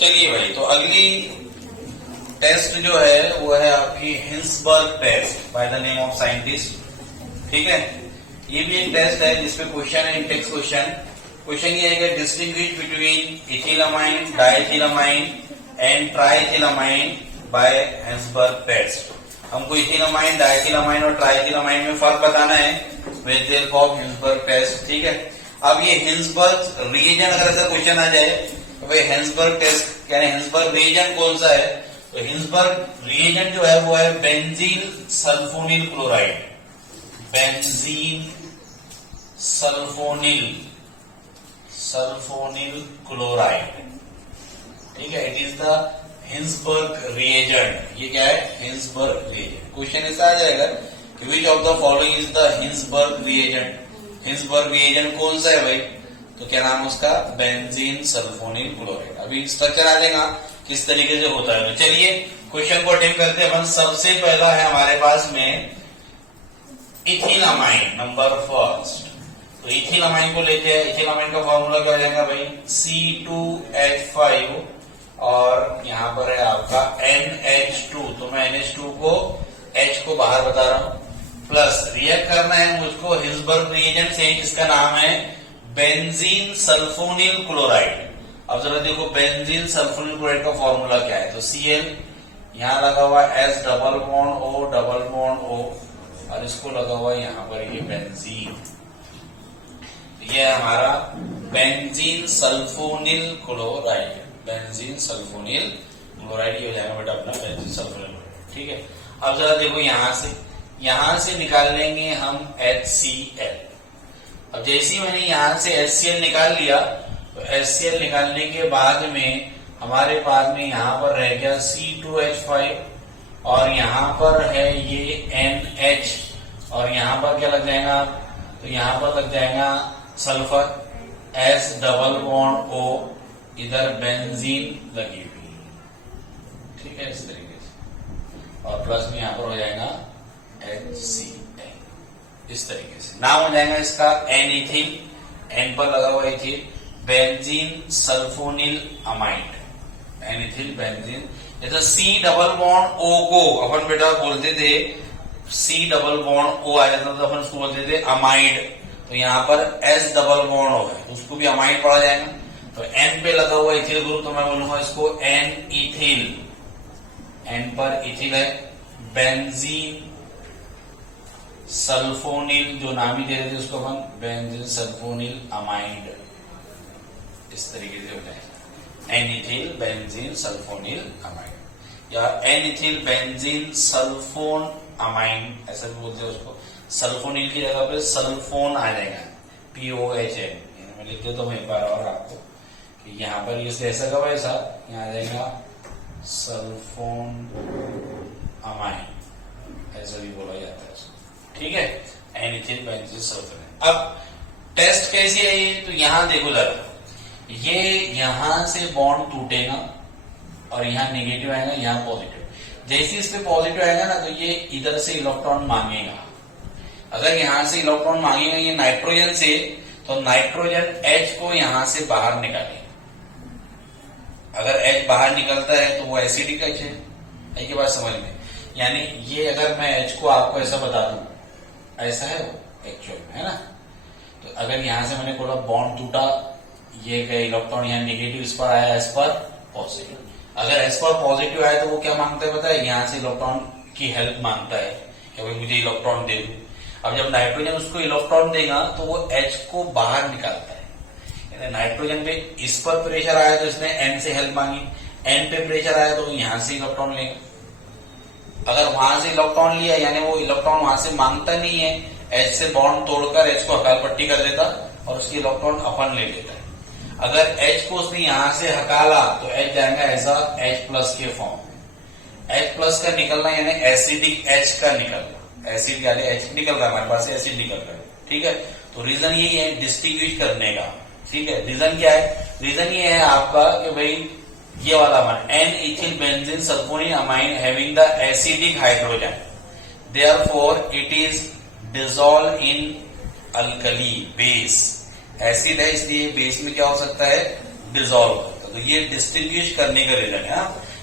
चलिए भाई, तो अगली टेस्ट जो है वो है आपकी Hinsberg test by the name of scientist. ठीक है, ये भी एक टेस्ट है जिसमें क्वेश्चन है, इंडेक्स क्वेश्चन। क्वेश्चन ये है कि distinguish between ethylamine, diethylamine and triethylamine by Hinsberg test. हमको इथिलामाइन, डाइथिलामाइन और ट्राइथिलामाइन में फर्क बताना है with the help of Hinsberg test. ठीक है, अब ये हिंसबर्ग रिएजेंट अगर ऐसा क्वेश्चन आ जाए तो भाई हिंसबर्ग टेस्ट यानी हिंसबर्ग रिएजेंट कौन सा है, तो हिंसबर्ग रिएजेंट जो है वो है benzene sulphonyl chloride. Benzene sulphonyl chloride. ठीक है, it is the Hinsberg reagent. ये क्या है? Hinsberg reagent. क्वेश्चन ऐसा आ जाएगा कि which of the following is the Hinsberg reagent. Hinsberg reagent कौन सा है भाई? तो क्या नाम है उसका? Benzene sulphonyl chloride. अभी स्ट्रक्चर आ जाएगा किस तरीके से होता है। तो चलिए क्वेश्चन को अटेम्प्ट करते हैं। सबसे पहला है हमारे पास में इथिलामाइन, नंबर फर्स्ट। तो इथिलामाइन को लेते हैं। इथिलामाइन का फॉर्मूला क्या हो जाएगा भाई? C2H5 और यहाँ पर है आपका NH2। तो मैं NH2 को H को बाहर बता रहा हूं, प्लस रिएक्ट करना है मुझको हिंसबर्ग रिएजेंट से जिसका नाम है बेंजीन सल्फोनिल क्लोराइड। अब जरा देखो बेंजीन सल्फोनिल क्लोराइड का फॉर्मूला क्या है। तो Cl यहां लगा हुआ S डबल बॉन्ड O और इसको लगा हुआ है यहाँ पर ये बेंजीन। ये है हमारा benzene sulphonyl chloride. Benzene sulphonyl chloride ये हो जाएगा बेटा अपना बेंजीन सल्फोनिल क्लोराइड। ठीक है, अब जरा देखो यहां से निकाल लेंगे हम HCl। अब जैसे ही मैंने यहां से HCl निकाल लिया तो HCl निकालने के बाद में हमारे पास में यहां पर रह गया C2H5 और यहां पर है ये NH और यहां पर क्या लग जाएगा? तो यहां पर लग जाएगा sulphur S double bond O, इधर बेंजीन लगी हुई। ठीक है, इस तरीके से और प्लस में यहां पर हो जाएगा HCl। इस तरीके से नाम हो जाएगा इसका N इथिल, N पर लगा हुआ ethyl, benzene sulphonyl amide. N ethyl benzene. जैसे C डबल बॉन्ड O को अपन बेटा बोलते थे, C डबल बॉन्ड O आ जाता था तो अपन उसको बोलते थे अमाइड। तो यहाँ पर S डबल बॉन्ड O है, उसको भी अमाइड पढ़ा जाएगा। तो N पे लगा हुआ इथिल ग्रुप तो मैं बोलूंगा इसको N इथिल। N पर इथिल है, बेंजीन सल्फोनिल, जो नाम ही दे रहे थे उसको अपन बेंजीन सल्फोनिल अमाइड। इस तरीके से हो जाएगा N ethyl benzene sulphonyl amide या N ethyl benzene sulphone amide, ऐसा भी बोलते हैं उसको। सल्फोनिल की जगह पे सल्फोन आ जाएगा, POHN। मैं लिख देता हूं एक बार और आपको कि यहाँ पर ये ऐसा का वैसा यहाँ आ जाएगा सल्फोन अमाइड, ऐसा भी बोला जाता है उसको। ठीक है, N इथिल बेंजीन सल्फोन। अब टेस्ट कैसी है ये? तो यहां देखो जरा, ये यहां से बॉन्ड टूटेगा और यहाँ नेगेटिव आएगा, यहाँ पॉजिटिव। जैसे इस पे पॉजिटिव आएगा ना तो ये इधर से इलेक्ट्रॉन मांगेगा। अगर यहां से इलेक्ट्रॉन मांगेगा ये नाइट्रोजन से, तो नाइट्रोजन H को यहां से बाहर निकालेगा। अगर H बाहर निकलता है तो वो एसिडिक H है। एक बात समझ में, यानी ये अगर मैं H को आपको ऐसा बता दूं, ऐसा है वो एक्चुअल में, है ना। तो अगर यहां से मैंने बोला बॉन्ड टूटा, ये गए इलेक्ट्रॉन यहाँ नेगेटिव, इस पर आया, इस पर पॉजिटिव। अगर इस पर पॉजिटिव आया तो वो क्या मांगता है पता है? यहाँ से इलेक्ट्रॉन की हेल्प मांगता है कि भाई मुझे इलेक्ट्रॉन दे दो। अब जब नाइट्रोजन उसको इलेक्ट्रॉन देगा तो वो H को बाहर निकालता है। यानी नाइट्रोजन पे इस पर प्रेशर आया तो इसने N से हेल्प मांगी, N पे प्रेशर आया तो यहाँ से इलेक्ट्रॉन लेगा। अगर वहां से इलेक्ट्रॉन लिया यानी वो इलेक्ट्रॉन वहां से मांगता नहीं है, H से बॉन्ड तोड़कर H को हकाल पट्टी कर देता और उसकी इलेक्ट्रॉन अपन ले लेता है। अगर H को उसने यहां से हकाला तो H जाएगा ऐसा H+ के फॉर्म में। H+ का निकलना यानी एसिडिक H का निकलना, एसिड यानी H निकल रहा है हमारे पास, एसिड निकल रहा है। ठीक है, तो रीजन यही है डिस्टिंग्विश करने का। ठीक है, रीजन क्या है? रीजन ये है आपका कि भाई ये वाला one N ethyl benzene sulphonyl amine having the acidic hydrogen, therefore it is dissolve in alkali base. Acid है इसलिए बेस में क्या हो सकता है? डिसॉल्व। तो तो ये डिस्टिंग्विश करने का रीजन है।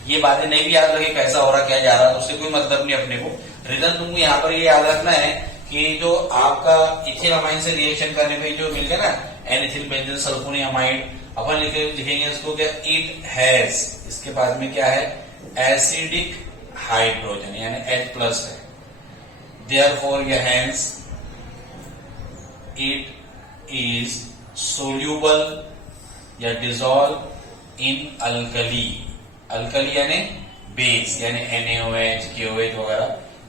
ये बातें नहीं भी याद रखे कैसा हो रहा क्या जा रहा, तो उससे कोई मतलब नहीं अपने को। रीजन तुमको यहाँ पर ये याद रखना है कि जो आपका इथिल अमाइन से रिएक्शन करने पे जो मिल गया ना N ethyl benzene sulfonic amide, अपन लिखेंगे इसको क्या, इट हैज, इसके बाद में क्या है, एसिडिक हाइड्रोजन यानी H+ है। Therefore hence it is soluble या डिसॉल्व इन अल्कली। अल्कली यानी बेस यानी NaOH, KOH वगैरह,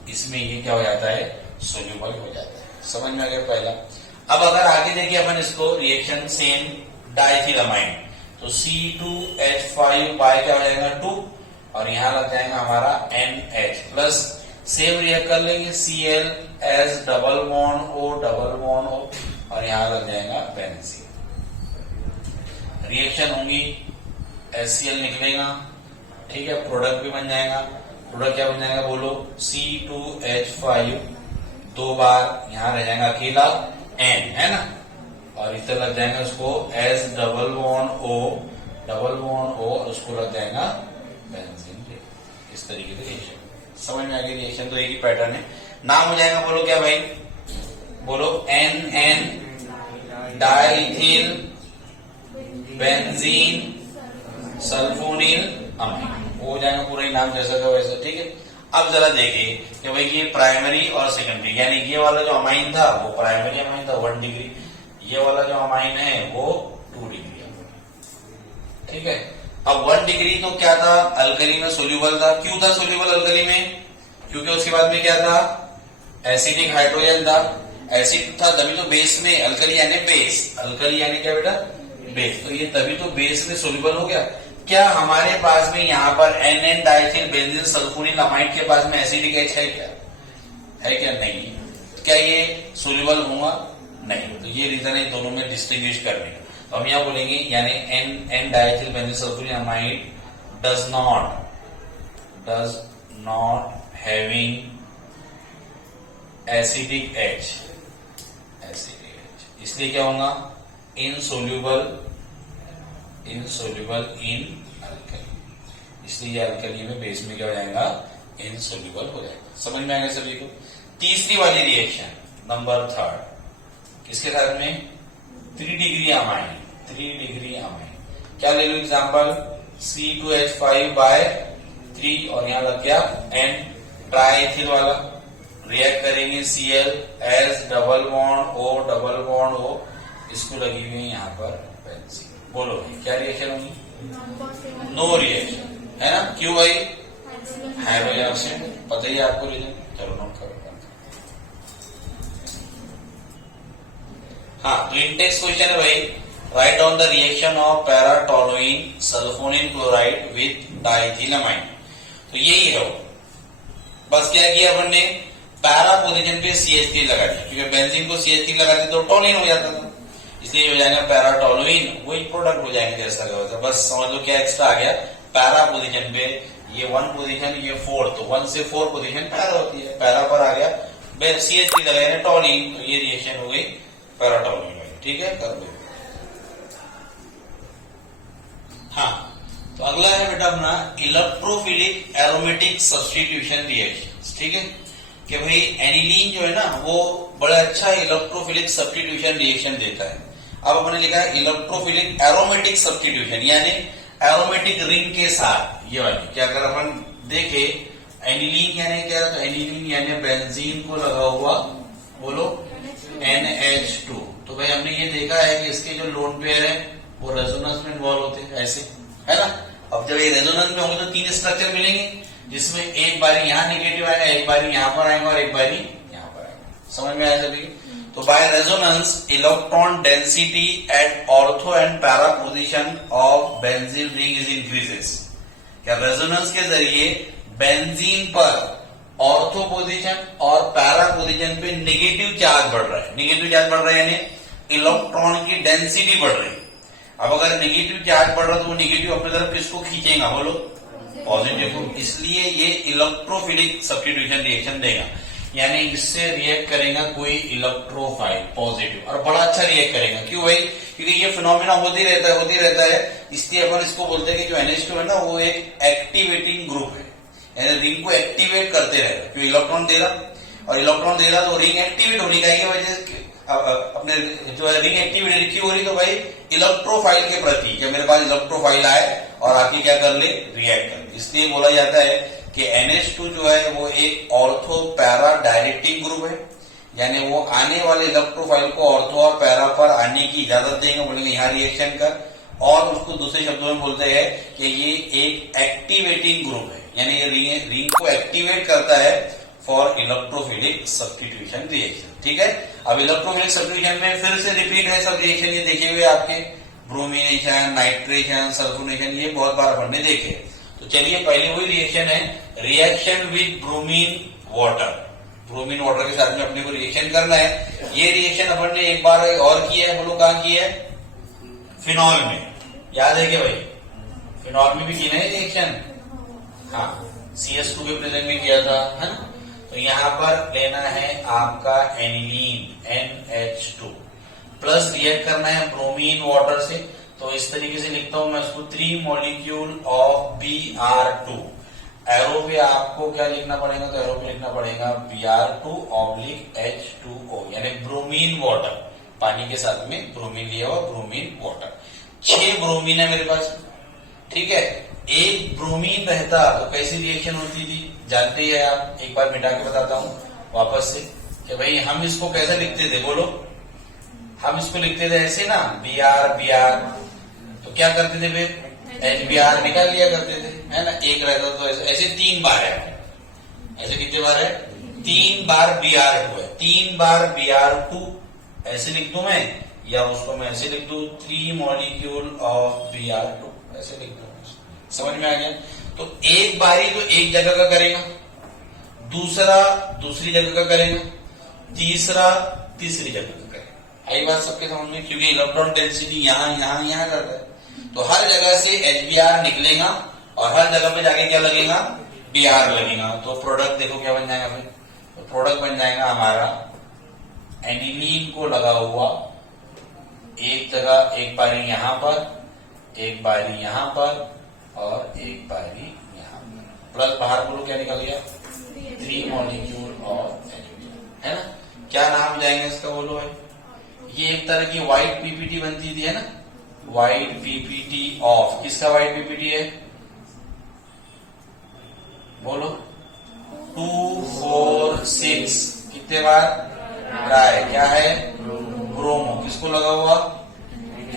इसमें ये क्या हो जाता है, सोल्यूबल हो जाता है। समझ में आ गया पहला। अब अगर आगे देखिए अपन इसको रिएक्शन सेम डाइथिलामाइन, तो C2H5 बाय क्या हो जाएगा 2 और यहां लग जाएगा हमारा NH+। सेम रिएक्ट कर लेंगे ClS डबल बॉन्ड O और यहां लग जाएगा बेंजीन। रिएक्शन होंगी HCl निकलेगा, ठीक है, प्रोडक्ट भी बन जाएगा। प्रोडक्ट क्या बन जाएगा बोलो, C2H5 2 बार यहां रह जाएगा अकेला N, है ना, और इधर लग जाएगा उसको S डबल बॉन्ड O उसको लग जाएगा बेंजीन। इस तरीके से रिएक्शन समझ में आ गई। रिएक्शन तो एक ही पैटर्न है। नाम हो जाएगा बोलो क्या भाई, बोलो NN diethyl benzene sulphonyl amine, हो जाएगा पूरा ही नाम जैसा का वैसा, ठीक है। अब जरा देखिए कि भाई ये प्राइमरी और सेकेंडरी, यानी ये वाला जो अमाइन था वो प्राइमरी अमाइन था 1 डिग्री, ये वाला जो अमाइन है वो 2 डिग्री, ठीक है। अब 1 डिग्री तो क्या था, अल्कली में सोल्यूबल था। क्यों था सोल्यूबल अल्कली में, क्योंकि उसके बाद में क्या था, एसिडिक हाइड्रोजन था, एसिड था, तभी तो बेस में, अल्कली यानी बेस, अल्कली यानी क्या बेटा, बेस, तो ये तभी तो बेस में सोल्यूबल हो गया। क्या हमारे पास में यहाँ पर NN diethyl benzene sulphonyl amide के पास में एसिडिक H है क्या, है क्या, नहीं। क्या ये सोल्यूबल होगा, नहीं। तो ये रीजन है दोनों में डिस्टिंग्विश करने का। तो हम यहाँ बोलेंगे यानी N diethyl benzene sulphonyl amide does not having acidic H, इसलिए क्या होगा, इनसोल्यूबल इन अल्कली, इसलिए ये अल्कली में बेस में क्या हो जाएगा, इनसोल्यूबल हो जाएगा। समझ में आएगा सभी को। तीसरी वाली रिएक्शन नंबर 3 किसके साथ में, 3 डिग्री अमाइन, क्या ले लो एग्जांपल, C2H5 बाय 3 और यहां लग गया N ट्राइथिल वाला, रिएक्ट करेंगे ClS डबल बॉन्ड O, इसको लगी हुई है यहाँ पर बेंजीन। बोलो भाई क्या रिएक्शन होगी, नो रिएक्शन, है ना। क्यों भाई, हाइड्रोजन ऑक्सीजन, पता ही आपको रीजन, चलो नोट करो। हाँ, तो इंटेक्स क्वेश्चन है भाई, write down the reaction of paratoluene sulfonyl chloride with diethylamine. तो यही है वो, बस क्या किया अपन ने, पैरा पोजीशन पे CH3 लगा दिया, क्योंकि बेंजीन को CH3 लगाते तो टोलिन हो जाता था, इसलिए हो जाएगा पैराटोलुइन, वही प्रोडक्ट हो जाएंगे जैसा का होता है। बस समझ लो क्या एक्स्ट्रा आ गया, पैरा पोजीशन पे ये 1 पोजीशन, ये 4, तो 1 से 4 पोजीशन पैरा होती है, पैरा पर आ गया CH3 लगाया टोलिन, तो ये रिएक्शन हो गई पैराटोलुइन, ठीक है, कर दो। हाँ, तो अगला है बेटा अपना इलेक्ट्रोफिलिक एरोमेटिक सब्स्टिट्यूशन रिएक्शन, ठीक है, कि भाई एनिलीन जो है ना वो बड़ा अच्छा इलेक्ट्रोफिलिक सब्स्टिट्यूशन रिएक्शन देता है। अब अपने लिखा है इलेक्ट्रोफिलिक एरोमेटिक सब्स्टिट्यूशन, यानी एरोमेटिक रिंग के साथ, ये वाली क्या, अगर अपन देखे एनिलीन यानी क्या, तो एनिलीन यानी बेंजीन को लगा हुआ, बोलो NH2। तो भाई हमने ये देखा है कि इसके जो लोन पेयर है वो रेजोनेंस में इन्वॉल्व होते हैं, ऐसे, है ना। अब जब ये रेजोनेंस में होंगे तो 3 स्ट्रक्चर मिलेंगे, जिसमें एक बारी यहाँ नेगेटिव आएगा, एक बारी यहाँ पर आएगा और एक बारी यहाँ पर आएगा। समझ में आया सभी। तो by resonance electron density at ortho and para position of benzene ring is increases. क्या रेजोनेंस के जरिए बेंजीन पर ऑर्थो पोजीशन और पैरा पोजीशन पे नेगेटिव चार्ज बढ़ रहा है, नेगेटिव चार्ज बढ़ रहा है यानी इलेक्ट्रॉन की डेंसिटी बढ़ रही है। अब अगर नेगेटिव चार्ज बढ़ रहा है तो वो नेगेटिव अपनी तरफ किसको खींचेगा, बोलो पॉजिटिव को, इसलिए ये इलेक्ट्रोफिलिक सब्स्टिट्यूशन रिएक्शन देगा। यानी इससे रिएक्ट करेगा कोई इलेक्ट्रोफाइल पॉजिटिव और बड़ा अच्छा रिएक्ट करेगा। क्यों भाई? क्योंकि ये फिनोमेना होती रहता है, इसलिए अपन इसको बोलते हैं कि जो NH2 है ना वो एक एक्टिवेटिंग ग्रुप है, यानी रिंग को एक्टिवेट करते रहता है। क्यों? इलेक्ट्रॉन दे रहा और इलेक्ट्रॉन दे रहा तो रिंग एक्टिवेट होनी चाहिए वजह से अपने जो है रिंग एक्टिवेट क्यों हो रही? तो भाई इलेक्ट्रोफाइल के प्रति कि मेरे पास इलेक्ट्रोफाइल आए और आके क्या कर ले, रिएक्ट कर ले। इसलिए बोला जाता है कि NH2 जो है वो एक ऑर्थो पैरा डायरेक्टिंग ग्रुप है, यानी वो आने वाले इलेक्ट्रोफाइल को ऑर्थो और पैरा पर आने की इजाजत देंगे, बोलेंगे यहाँ रिएक्शन कर, और उसको दूसरे शब्दों में बोलते हैं कि ये एक एक्टिवेटिंग ग्रुप है, यानी ये रिंग को एक्टिवेट करता है फॉर इलेक्ट्रोफिलिक सब्स्टिट्यूशन रिएक्शन। ठीक है, अब इलेक्ट्रोफिलिक सब्स्टिट्यूशन में फिर से रिपीट है सब रिएक्शन, ये देखे हुए आपके ब्रोमिनेशन, नाइट्रेशन, सल्फोनेशन, ये बहुत बार अपन ने देखे। तो चलिए पहले वही रिएक्शन है, reaction with bromine water. Bromine water के साथ में अपने को रिएक्शन करना है। ये रिएक्शन अपन ने एक बार और किया है, बोलो कहां किया है? फिनॉल में, याद है क्या भाई? फिनॉल में भी की ना रिएक्शन, हाँ CS2 के प्रेजेंट में किया था, है ना? तो यहाँ पर लेना है आपका एनिलीन NH2 प्लस रिएक्ट करना है ब्रोमीन वाटर से। तो इस तरीके से लिखता हूं मैं उसको 3 मॉलिक्यूल ऑफ Br2। एरो पे आपको क्या लिखना पड़ेगा? तो एरो पे लिखना पड़ेगा Br2/H2O, यानी ब्रोमीन वाटर, पानी के साथ में ब्रोमीन लिया हुआ ब्रोमीन वाटर। 6 ब्रोमीन है मेरे पास, ठीक है। एक ब्रोमीन रहता तो कैसी रिएक्शन होती थी जानते ही है आप, एक बार मिटा के बताता हूं वापस से कि भाई हम इसको कैसे लिखते थे, बोलो? हम इसको लिखते थे ऐसे ना, Br, तो क्या करते थे फिर? HBr निकाल लिया करते थे, है ना? एक रहता तो ऐसे 3 बार है, ऐसे कितने बार है? 3 बार Br2 है, 3 बार Br2 ऐसे लिख दूं मैं, या उसको मैं ऐसे लिख दूं 3 मॉलिक्यूल ऑफ Br2, ऐसे लिख दूं। समझ में आ गया? तो एक बारी तो एक जगह का करेगा, दूसरा दूसरी जगह का करेगा, तीसरा तीसरी जगह का करेगा। आई बात सबके समझ में? क्योंकि इलेक्ट्रॉन डेंसिटी यहाँ करता है, तो हर जगह से HBr निकलेगा और हर जगह पे जाके क्या लगेगा? Br लगेगा। तो प्रोडक्ट देखो क्या बन जाएगा भाई? तो प्रोडक्ट बन जाएगा हमारा एनिलीन को लगा हुआ एक जगह, एक बारी यहां पर, एक बारी यहां पर और एक बारी यहां पर, प्लस बाहर बोलो क्या निकल गया? 3 मॉलिक्यूल ऑफ HBr, है ना? क्या नाम जाएंगे इसका बोलो भाई? ये एक तरह की व्हाइट PPT बनती थी, है ना? व्हाइट PPT ऑफ, किसका व्हाइट PPT है बोलो? 2, 4, 6 कितने बार? ट्राई, क्या है? ब्रोमो, किसको लगा हुआ?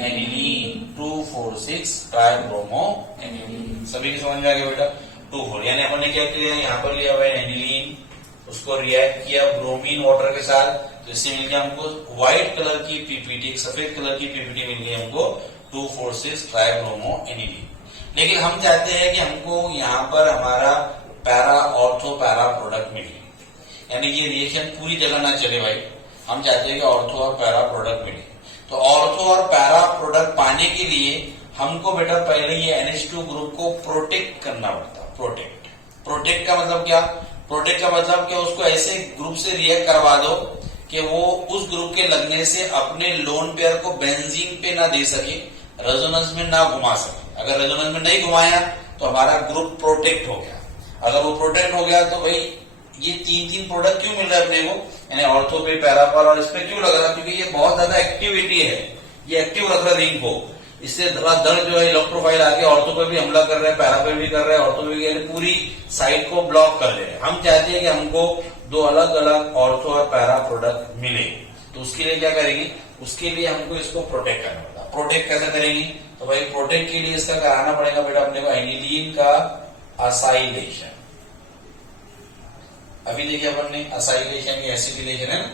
Aniline, 2, 4, 6 try bromo aniline. सभी की समझ में आ गया बेटा? 2, 4, यानी अपन ने क्या किया? यहाँ पर लिया हुआ है एनिलीन, उसको रिएक्ट किया ब्रोमीन वाटर के साथ, तो इससे मिल गया हमको व्हाइट कलर की PPT, एक सफेद कलर की PPT मिल गई हमको 2, 4, 6 ट्राई ब्रोमो एनिलीन। लेकिन हम चाहते हैं कि हमको यहाँ पर हमारा पैरा ऑर्थो पैरा प्रोडक्ट मिले, यानी ये रिएक्शन पूरी जगह ना चले भाई, हम चाहते हैं कि ऑर्थो और पैरा प्रोडक्ट मिले। तो ऑर्थो और पैरा प्रोडक्ट पाने के लिए हमको बेटा पहले ये NH2 ग्रुप को प्रोटेक्ट करना पड़ता। प्रोटेक्ट का मतलब क्या? प्रोटेक्ट का मतलब कि उसको ऐसे ग्रुप से रिएक्ट करवा दो कि वो उस ग्रुप के लगने से अपने लोन पेयर को बेंजीन पे ना दे सके, रेजोनेंस में ना घुमा सके। अगर रेजोनेंस में नहीं घुमाया तो हमारा ग्रुप प्रोटेक्ट हो गया। अगर वो प्रोटेक्ट हो गया तो भाई ये 3 प्रोडक्ट क्यों मिल रहा है अपने को, यानी ऑर्थो पे, पैरा पर और इस पे क्यों लग रहा? क्योंकि ये बहुत ज्यादा एक्टिविटी है, ये एक्टिव रख रहा है रिंग को, इससे धड़ जो है इलेक्ट्रोफाइल आके ऑर्थो पे भी हमला कर रहे हैं, पैरा पे भी कर रहे हैं, ऑर्थो पे भी, यानी पूरी साइड को ब्लॉक कर रहे हैं। हम चाहते हैं कि हमको 2 अलग अलग ऑर्थो और पैरा प्रोडक्ट मिले, तो उसके लिए क्या करेंगे? उसके लिए हमको इसको प्रोटेक्ट करना पड़ेगा। प्रोटेक्ट कैसे करेंगे? तो भाई प्रोटेक्ट के लिए इसका कराना पड़ेगा बेटा अपने को एनिलीन का असाइलेशन। अभी देखिए अपन ने असाइलेशन या एसिटिलेशन, है ना?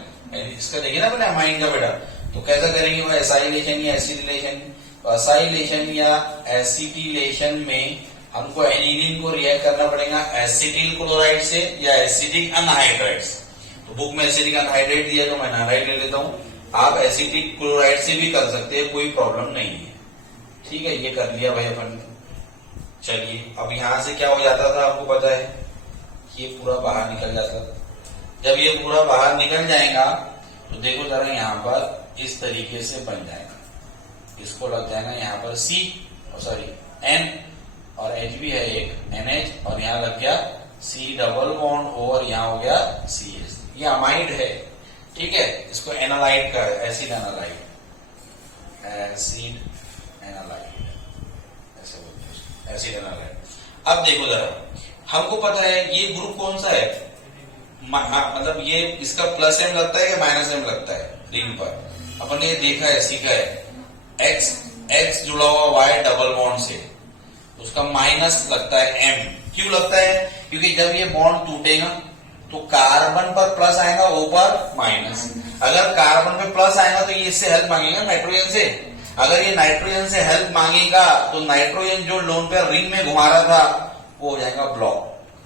इसका देखिए ना अपने अमाइन का बेटा, तो कैसा करेंगे वो एसाइलेशन या एसिटिलेशन? तो असाइलेशन या एसिटिलेशन में हमको एनिलीन को रिएक्ट करना पड़ेगा एसिटिल क्लोराइड से या एसिटिक अनहाइड्राइड से। तो बुक में एसिटिक अनहाइड्राइड दिया तो मैं अनहाइड्राइड ले लेता हूँ, आप एसिटिक क्लोराइड से भी कर सकते हैं, कोई प्रॉब्लम नहीं है। ठीक है, ये कर लिया भाई अपन ने। चलिए अब यहां से क्या हो जाता था आपको पता है, ये पूरा बाहर निकल जाता था, जब ये पूरा बाहर निकल जाएगा तो देखो जरा यहाँ पर इस तरीके से बन जाएगा। इसको लग जाएगा यहाँ पर C सॉरी N और H भी है एक NH और यहाँ लग गया C डबल बॉन्ड और यहाँ हो गया CH। ये अमाइड है, ठीक है, इसको एनालाइड का एसिड एनालाइड, एसिड एनालाइड ऐसे बोलते हैं, एसिड एनालाइड। अब देखो जरा, हमको पता है ये ग्रुप कौन सा है, मतलब ये इसका प्लस M लगता है या माइनस M लगता है रिंग पर। अपन ने देखा है, सीखा है, X जुड़ा हुआ Y डबल बॉन्ड से, उसका माइनस लगता है M। क्यों लगता है? क्योंकि जब ये बॉन्ड टूटेगा तो कार्बन पर प्लस आएगा, ऊपर माइनस। अगर कार्बन पे प्लस आएगा तो ये इससे हेल्प मांगेगा नाइट्रोजन से। अगर ये नाइट्रोजन से हेल्प मांगेगा तो नाइट्रोजन जो लोन पे रिंग में घुमा रहा था वो हो जाएगा ब्लॉक,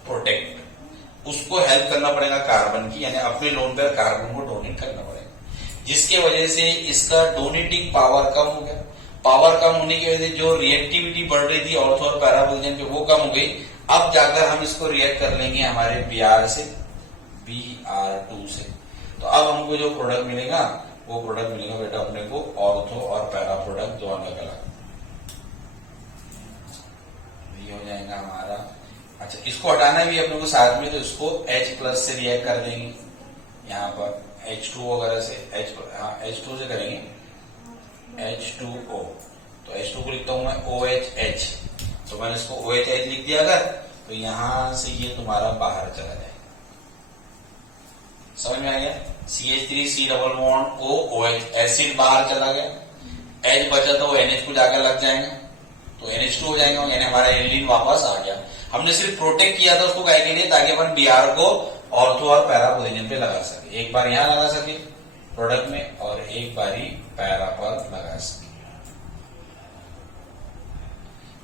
प्रोटेक्ट। उसको हेल्प करना पड़ेगा कार्बन की, यानी अपने लोन पर कार्बन को डोनेट करना पड़ेगा, जिसके वजह से इसका डोनेटिंग पावर कम हो गया। पावर कम होने की वजह से जो रिएक्टिविटी बढ़ रही थी ऑर्थो और पैरा पोजीशन पे वो कम हो गई। अब जाकर हम इसको रिएक्ट कर लेंगे हमारे Br से, Br2 से। तो अब हमको जो प्रोडक्ट मिलेगा वो प्रोडक्ट मिलेगा बेटा अपने को ऑर्थो और पैरा प्रोडक्ट दो अलग अलग। ये हो जाएगा हमारा। अच्छा, इसको हटाना भी अपने को साथ में, तो इसको H प्लस से रिएक्ट कर देंगे यहाँ पर H2 वगैरह से, H2 से करेंगे H2O। तो H2 को लिखता हूं मैं OHH, तो मैंने इसको OHH लिख दिया। अगर तो यहां से ये तुम्हारा बाहर चला जाएगा, समझ में आ गया। CH3C double bond OH, acid बाहर चला गया, H बचा तो NH को जाकर लग जाएगा तो NH2 हो जाएगा, यानी हमारा एल्डिन वापस आ गया। हमने सिर्फ प्रोटेक्ट किया था उसको काय के लिए, ताकि अपन Br को ऑर्थो और पैरा पोजीशन पे लगा सके। एक बार यहां लगा सके प्रोडक्ट में और एक बारी पैरा पर लगा सके।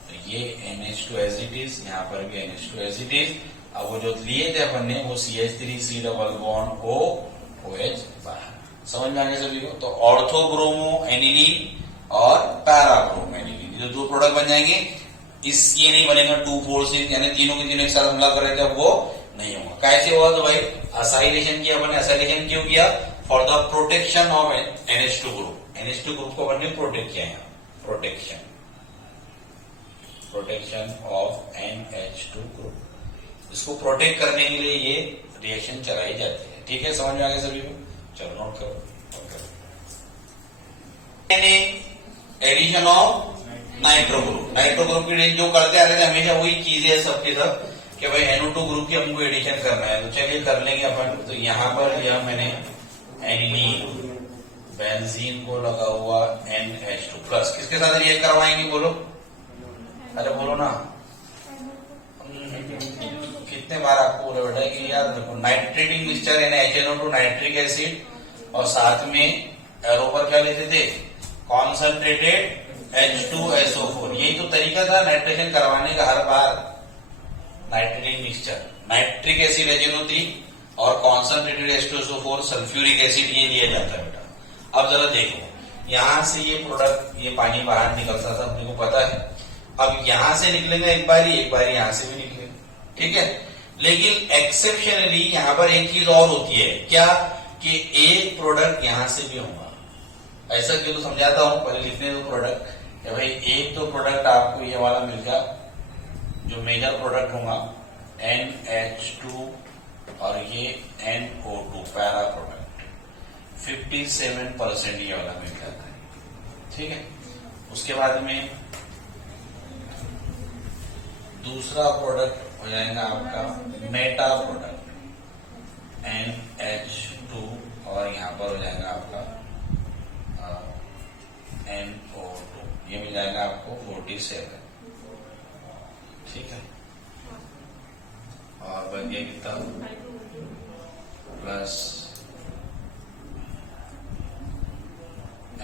तो ये NH2 एज इट इज, यहाँ पर भी NH2 एज इट इज। अब वो जो लिए थे अपन ने वो CH3C डबल बॉन्ड OH बाहर। समझ में आ गया सभी को। तो ऑर्थो ब्रोमो एनिलीन और पैरा ब्रोमो एनिलीन, जो दो प्रोडक्ट बन जाएंगे। ये नहीं बनेगा 2,4,6, यानी तीनों के तीनों एक साथ हमला कर रहे थे, अब वो नहीं होगा। कैसे हुआ? तो भाई असाइलेशन किया अपन ने। असाइलेशन क्यों किया? For the protection of NH2 group. NH2 group को अपन ने प्रोटेक्ट किया है, प्रोटेक्शन ऑफ NH2 ग्रुप। इसको प्रोटेक्ट करने के लिए ये रिएक्शन चलाई जाती है। ठीक है, समझ में आ गया सभी को? चलो नोट करो, addition of nitro group. Nitro group की जो करते आ रहे थे हमेशा वही चीजें है सबके सब, कि भाई NO2 ग्रुप की हमको एडिशन करना है। तो चलिए कर लेंगे अपन। तो यहाँ पर यह मैंने एनिलीन, बेंजीन को लगा हुआ NH2 प्लस, किसके साथ रिएक्ट करवाएंगे बोलो? अरे बोलो ना, कितने बार आपको बोला बेटा कि याद रखो, नाइट्रेटिक मिक्सचर यानी HNO2 नाइट्रिक एसिड, और साथ में एरो पर क्या लेते थे? Concentrated H2SO4। यही तो तरीका था नाइट्रेशन करवाने का हर बार। नाइट्रेटिक मिक्सचर, नाइट्रिक एसिड HNO3 और कॉन्संट्रेटेड H2SO4 सल्फ्यूरिक एसिड, ये लिया जाता है बेटा। अब जरा देखो, यहां से ये प्रोडक्ट, ये पानी बाहर निकलता था अपने को पता है। अब यहां से निकलेगा एक बारी यहां से भी निकलेगा, ठीक है। लेकिन एक्सेप्शनली यहां पर एक चीज और होती है, क्या? कि एक प्रोडक्ट यहां से भी होगा। ऐसा क्यों? तो समझाता हूं, पहले लिखने दो प्रोडक्ट। भाई एक तो प्रोडक्ट आपको ये वाला मिल गया, जो मेजर प्रोडक्ट होगा NH2 और ये NO2 पैरा प्रोडक्ट, 57% ये वाला मिल जाता है, ठीक है। उसके बाद में दूसरा प्रोडक्ट हो जाएगा आपका मेटा प्रोडक्ट NH2 और यहां पर हो जाएगा आपका NO2, ये मिल जाएगा आपको 47, ठीक है। और बन गया कितना? प्लस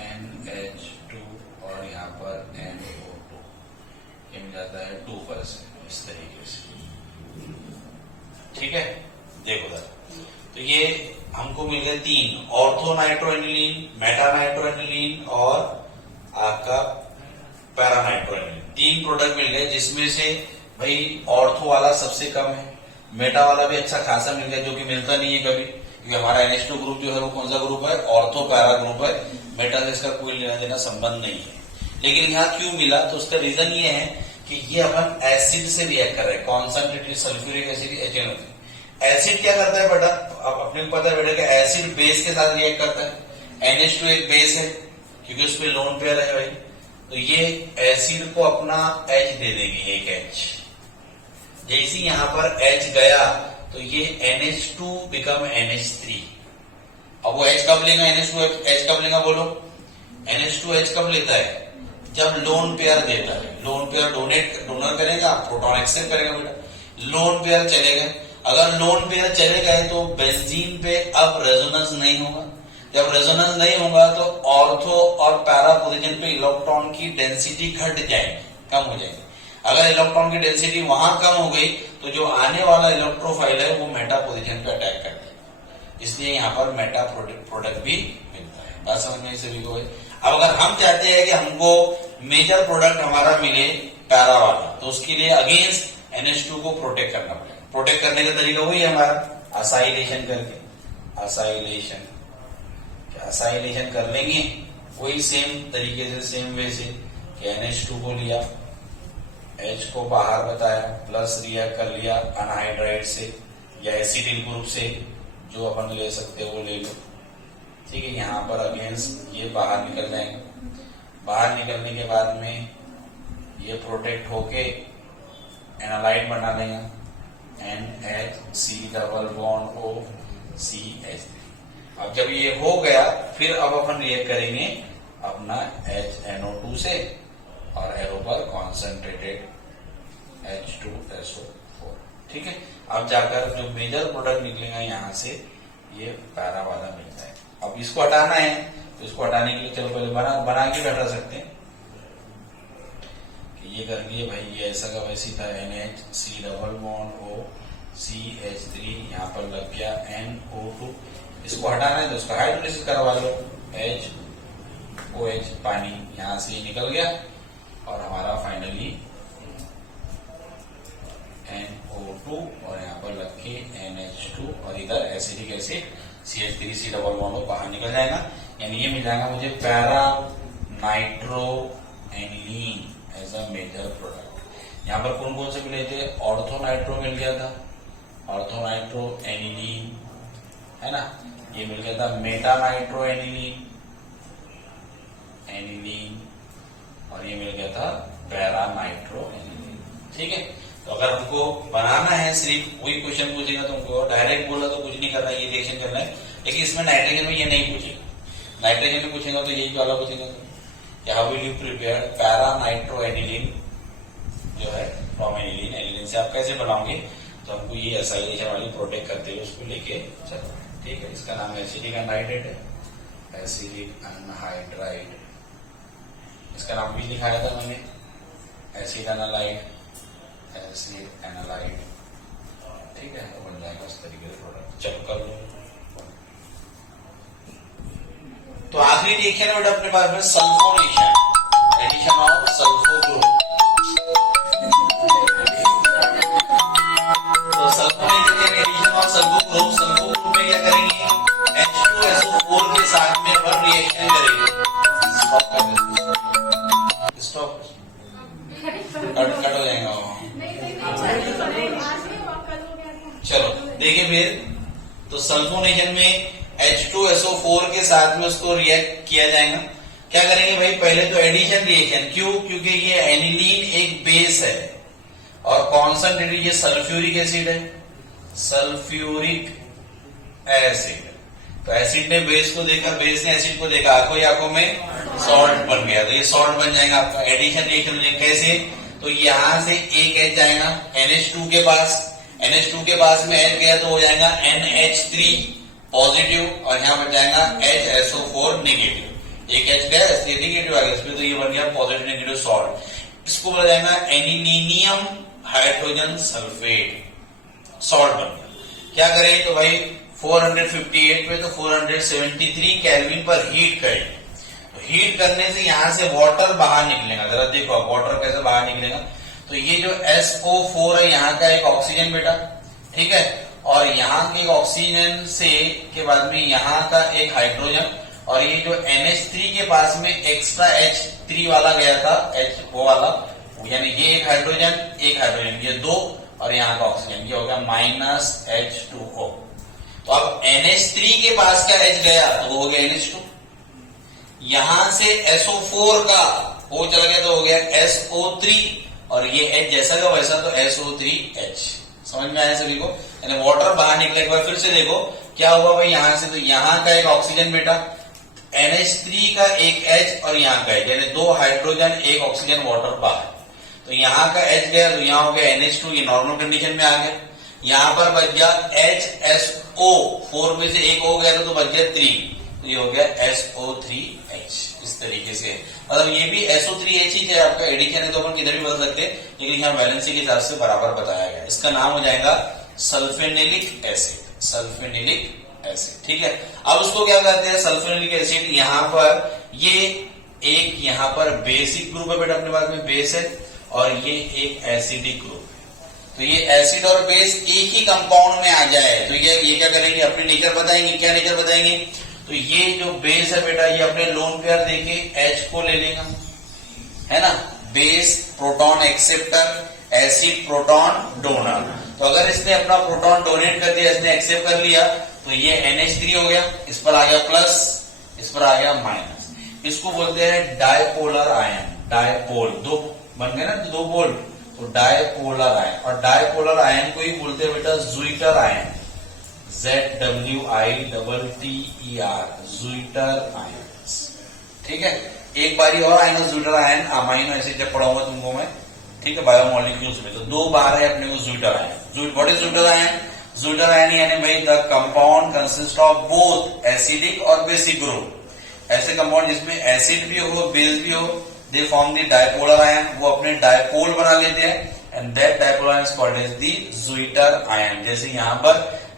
NH2 और यहाँ पर NO2, ये मिल जाता है 2%, इस तरीके से, ठीक है। देखो सर, तो ये हमको मिल गए 3, ऑर्थो नाइट्रोएनिलीन, मेटा नाइट्रोएनिलीन और आपका पैरा नाइट्रोएनिलीन। 3 प्रोडक्ट मिल गए, जिसमें से भाई ऑर्थो वाला सबसे कम है, मेटा वाला भी अच्छा खासा मिल गया, जो कि मिलता नहीं है कभी, क्योंकि हमारा NH2 ग्रुप जो है वो कौन सा ग्रुप है, ऑर्थो पैरा ग्रुप है, मेटा से इसका कोई लेना देना संबंध नहीं है। लेकिन यहाँ क्यों मिला, तो उसका रीजन ये है कि ये अपन एसिड से रिएक्ट कर रहे हैं, concentrated sulphuric acid HNO3। Acid क्या करता है बेटा, अब अपने को पता है बेटा कि एसिड बेस के साथ रिएक्ट करता है, NH2 एक बेस है क्योंकि उसमें लोन पेयर है भाई, तो ये एसिड को अपना H दे देंगे, एक H। जैसे यहाँ पर H गया तो ये NH2 बिकम NH3। अब वो H कब लेगा, NH2 H कब लेगा बोलो, NH2 H कब लेता है, जब लोन पेयर देता है। लोन पेयर डोनर करेगा, प्रोटॉन एक्सेप्ट करेगा बेटा, लोन पेयर चले गए। अगर लोन पेयर चले गए तो बेंजीन पे अब रेजोनेंस नहीं होगा, जब रेजोनेंस नहीं होगा तो ऑर्थो और पैरा पोजीशन पे इलेक्ट्रॉन की डेंसिटी घट जाएगी, कम हो जाएगी। अगर इलेक्ट्रॉन की डेंसिटी वहां कम हो गई तो जो आने वाला इलेक्ट्रोफाइल है वो मेटा पोजीशन पे अटैक कर देगा, इसलिए यहाँ पर मेटा प्रोडक्ट भी मिलता है। बात समझ में सभी को। अब अगर हम चाहते हैं कि हमको मेजर प्रोडक्ट हमारा मिले पैरा वाला, तो उसके लिए अगेंस्ट NH2 को प्रोटेक्ट करना पड़ेगा। प्रोटेक्ट करने का तरीका वही है हमारा, असाइलेशन करके, असाइलेशन कर लेंगे वही सेम तरीके से, सेम वे से कि NH2 को लिया, H को बाहर बताया, प्लस रिएक्ट कर लिया अनहाइड्राइड से या एसिटिल ग्रुप से, जो अपन ले सकते हो वो ले लो, ठीक है। यहाँ पर अगेंस्ट ये बाहर निकल जाएंगे, बाहर निकलने के बाद में ये प्रोटेक्ट होके एनालाइड बना देगा, NHC double bond O CH। अब जब ये हो गया फिर अब अपन रिएक्ट करेंगे अपना HNO2 से और एरो पर कॉन्सेंट्रेटेड H2SO4, ठीक है। अब जाकर जो मेजर प्रोडक्ट निकलेगा यहाँ से ये पैरा वाला मिलता है। अब इसको हटाना है तो इसको हटाने के लिए चलो पहले बना के हटा सकते हैं कि ये कर लिए भाई, ये ऐसा का वैसी था, NHC double bond O CH3, यहाँ पर लग गया NO2। इसको हटाना है तो उसका हाइड्रोलिसिस करवा लो, HOH पानी यहाँ से निकल गया और हमारा फाइनली NO2 और यहाँ पर लग के NH2 और इधर acidic acid CH3C double bond बाहर निकल जाएगा, यानी ये मिल जाएगा मुझे para nitro aniline as a major product. यहाँ पर कौन कौन से मिले थे, ऑर्थो नाइट्रो मिल गया था, ऑर्थो नाइट्रो एनिलीन है ना, ये मिल गया था मेटा नाइट्रो एनिलीन और ये मिल गया था पैरा नाइट्रो एनिलीन, ठीक है। तो अगर हमको बनाना है, सिर्फ वही क्वेश्चन पूछेगा तो हमको डायरेक्ट बोला तो कुछ नहीं करना, ये रिएक्शन करना है, लेकिन इसमें नाइट्रोजन में ये नहीं पूछेगा, नाइट्रोजन में पूछेगा तो यही वाला पूछेगा कि how will you prepare para nitro aniline जो है फ्रॉम एनिलीन, एनिलीन से आप कैसे बनाओगे, तो हमको ये एसाइलेशन वाली प्रोटेक्ट करते हुए उसको लेके चलो, ठीक है। इसका नाम एसिडिक एनहाइड्राइड है, एसिडिक एनहाइड्राइड, इसका नाम भी लिखाया था मैंने, एसिड एनालाइड, एसिड एनालाइड, ठीक है, बन जाएगा उस तरीके से प्रोडक्ट। चलो कर लो। तो आखिरी रिएक्शन है बेटा अपने पास में sulphonation, addition of sulpho group. तो सल्फोनेशन यानी addition of sulpho group, sulpho group में क्या करेंगे, H2SO4 के साथ में अपन रिएक्शन करेंगे। स्टॉप कट हो जाएगा वो। चलो देखिए फिर, तो सल्फोनेशन में H2SO4 के साथ में उसको रिएक्ट किया जाएगा। क्या करेंगे भाई, पहले तो एडिशन रिएक्शन, क्यों, क्योंकि ये एनिलीन एक बेस है और कॉन्सेंट्रेटेड ये सल्फ्यूरिक एसिड है, सल्फ्यूरिक एसिड। तो एसिड ने बेस को देखा, बेस ने एसिड को देखा, आंखों में सॉल्ट बन गया, तो ये सॉल्ट बन जाएगा आपका। एडिशन रिएक्शन कैसे, तो यहां से एक H जाएगा NH2 के पास, NH2 के पास में H गया तो हो जाएगा NH3 पॉजिटिव और यहाँ बन जाएगा HSO4 नेगेटिव। एक H गया इसलिए नेगेटिव आ गया, इसमें तो ये बन गया पॉजिटिव नेगेटिव सॉल्ट। इसको बोला जाएगा एनिलीनियम हाइड्रोजन सल्फेट, सॉल्ट बन गया। क्या करें तो भाई 458 पे तो 473 केल्विन पर हीट करें, तो हीट करने से यहां से वाटर बाहर निकलेगा। जरा देखो वाटर कैसे बाहर निकलेगा, तो ये जो SO4 है यहाँ का एक ऑक्सीजन बेटा, ठीक है। और यहाँ के ऑक्सीजन से के बाद में यहाँ का एक हाइड्रोजन, और ये जो NH3 के पास में एक्स्ट्रा H3 वाला गया था, H वो वाला, यानी ये एक हाइड्रोजन ये दो, और यहाँ का ऑक्सीजन ये हो गया -H2O। तो अब NH3 के पास क्या H गया तो वो हो गया NH2, यहां से SO4 का O चला गया तो हो गया SO3, और ये H जैसा का वैसा तो SO3H। समझ में आया सभी को? यानी वाटर बाहर निकले, एक बार फिर से देखो क्या हुआ भाई, यहां से तो यहां का एक ऑक्सीजन बेटा, NH3 का एक H और यहाँ का H, यानी दो हाइड्रोजन एक ऑक्सीजन वाटर बाहर, तो यहाँ का H गया तो यहाँ हो गया NH2, ये नॉर्मल कंडीशन में आ गया। यहाँ पर बच गया HSO, 4 में से एक हो गया तो बच गया 3, तो ये हो गया SO3H। इस तरीके से मतलब ये भी SO3H ही है, आपका एडिशन है तो अपन किधर भी बदल सकते हैं, लेकिन यहाँ वैलेंसी के हिसाब से बराबर बताया गया। इसका नाम हो जाएगा सल्फेनिलिक एसिड, सल्फेनिलिक एसिड। ठीक है, अब उसको क्या कहते हैं सल्फेनिलिक एसिड। यहाँ पर ये एक यहाँ पर बेसिक ग्रुप है बेटा, अपने पास में बेस है, और ये एक एसिडिक ग्रुप है। तो ये एसिड और बेस एक ही कंपाउंड में आ जाए तो ये क्या करेंगे, अपने नेचर बताएंगे। क्या नेचर बताएंगे, तो ये जो बेस है बेटा ये अपने लोन पेयर देके H को ले लेगा, है ना, base proton acceptor, acid proton donor. तो अगर इसने अपना प्रोटॉन डोनेट कर दिया, इसने एक्सेप्ट कर लिया, तो ये NH3 हो गया, इस पर आ गया प्लस, इस पर आ गया माइनस। इसको बोलते हैं डायपोलर आयन। डायपोल दो बन गए ना, दो पोल, तो डायपोलर आयन। और डायपोलर आयन को ही बोलते हैं बेटा ज़्विटर आयन, ZWITTER, ज़्विटर आयन। ठीक है, एक बारी और आएगा ज़्विटर आयन, अमाइनो एसिड जब पढ़ाऊंगा तुमको मैं, ठीक है, बायोमोलिक्यूल्स में। तो दो बार है अपने को zwitterion. What is zwitterion? Zwitterion यानी भाई the compound consist of both acidic और बेसिक ग्रुप। ऐसे कंपाउंड जिसमें एसिड भी हो बेस भी हो, they form the dipolar ion, वो अपने डायपोल बना लेते हैं, and that dipolar ion is called as the zwitterion. जैसे यहाँ पर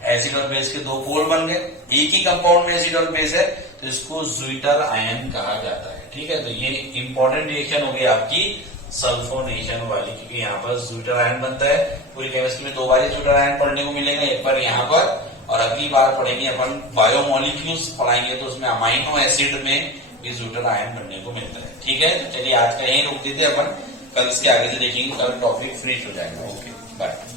एसिड और बेस के दो पोल बन गए, एक ही कंपाउंड में एसिड और बेस है, तो इसको ज़्विटर आयन कहा जाता है। ठीक है, तो ये इंपॉर्टेंट रिएक्शन हो गई आपकी सल्फोनेशन वाली, क्योंकि यहाँ पर ज़्विटर आयन बनता है। पूरी केमिस्ट्री में दो बार ज़्विटर आयन पढ़ने को मिलेंगे, एक बार यहाँ पर, और अगली बार पढ़ेंगे अपन बायोमोलिक्यूल्स पढ़ाएंगे, तो उसमें अमाइनो एसिड में भी ज़्विटर आयन बनने को मिलता है। ठीक है, तो चलिए आज का यहीं रोक देते अपन, कल इसके आगे से देखेंगे, कल टॉपिक फिनिश हो जाएगा। Okay, bye.